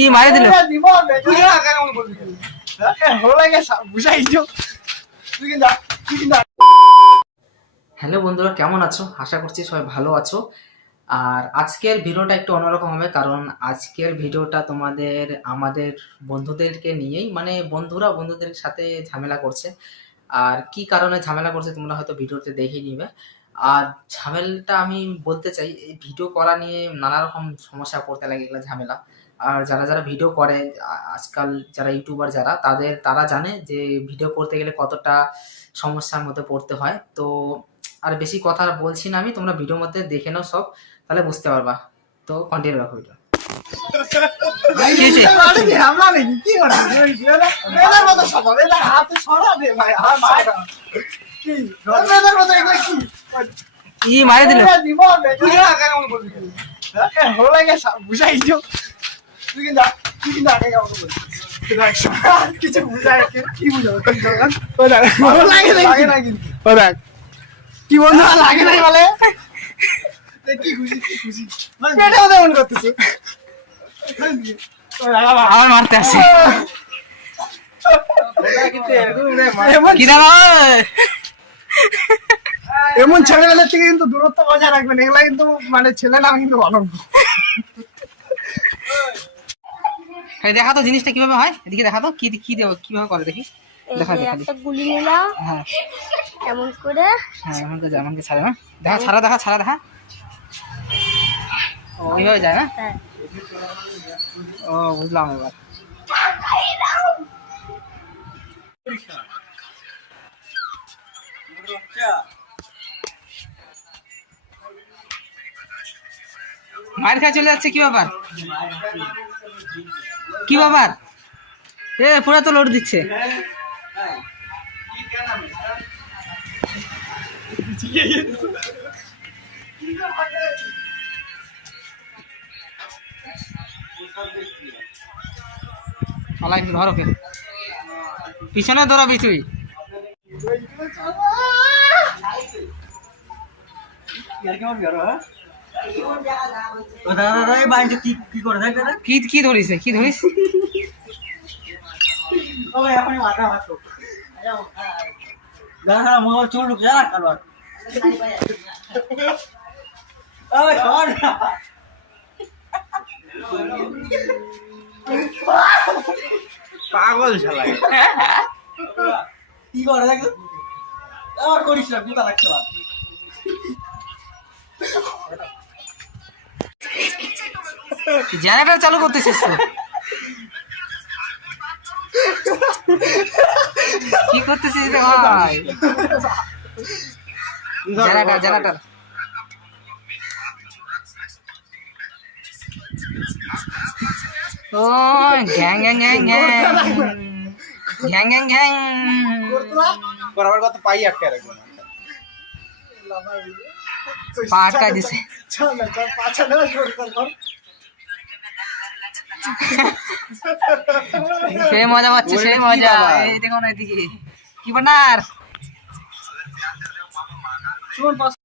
ই মারি দিল। হ্যালো বন্ধুরা, কেমন আছো? আশা করছি সবাই ভালো আছো। আর আজকের ভিডিওটা একটু অন্যরকম হবে, কারণ আজকের ভিডিওটা তোমাদের আমাদের বন্ধুদেরকে নিয়েই, মানে বন্ধুরা বন্ধুদের সাথে ঝামেলা করছে। আর কি কারণে ঝামেলা করছে তোমরা হয়তো ভিডিওতে দেখে নিবে। আর ঝামেলাটা আমি বলতে চাই, এই ভিডিও করা নিয়ে নানা রকম সমস্যা পড়তে লাগে, এগুলো ঝামেলা। আর যারা যারা ভিডিও করে আজকাল, যারা ইউটিউবার যারা, তারা জানে যে ভিডিও করতে গেলে কতটা সমস্যার মধ্যে পড়তে হয়। তো আর বেশি কথা বলছি না আমি, তোমরা ভিডিওর মধ্যে দেখে নাও সব, তাহলে বুঝতে পারবা। তো কন্টিনিউ রাখো ভিডিও। ই মারি দিল। কিছু বুঝায় কি বুঝাবো কি বন্ধু লাগে নাই বলে কি খুশি কি খুশি এটাও তেমন করতেছে আমার মারতে আসে এমন ছেলেবেলার থেকে কিন্তু দূরত্ব বজায় রাখবেন, এগুলা কিন্তু মানে ছেলে না কিন্তু ভালো। দেখা তো জিনিসটা কিভাবে হয়, এদিকে দেখা তো কি কি দেবো, কিভাবে করে দেখি। দেখা দেখা একটা গুলি নিলাম, হ্যাঁ এমন করে। হ্যাঁ, এমনকি ছাড়ে না, দেখা ছাড়া দেখা ওইভাবে যায় না। হ্যাঁ, ও বুঝলাম এবার। মার খায় চলে যাচ্ছে, কি ব্যাপার কি ব্যাপার? এ পুরা তো লোড দিচ্ছে। একটু ধরো, কে পিছনে দৌড়াবি তুই? কি ধরিস কি ধরিস? চুল ঢুকে যা কারবার পাগল শালা কি করে দেখ আবার করিস না, গুতা লাগছে। জেনারেটর চালু করতেছিস তো? কি করতেছিস রে ভাই? জেনারেটর ও gang gang gang gang gang gang বরাবর কত পাই আটকে রাখবো পা আটকায় দিছে। সেই মজা পাচ্ছে, সেই মজা। এই দেখো না, এদিকে কি বানার।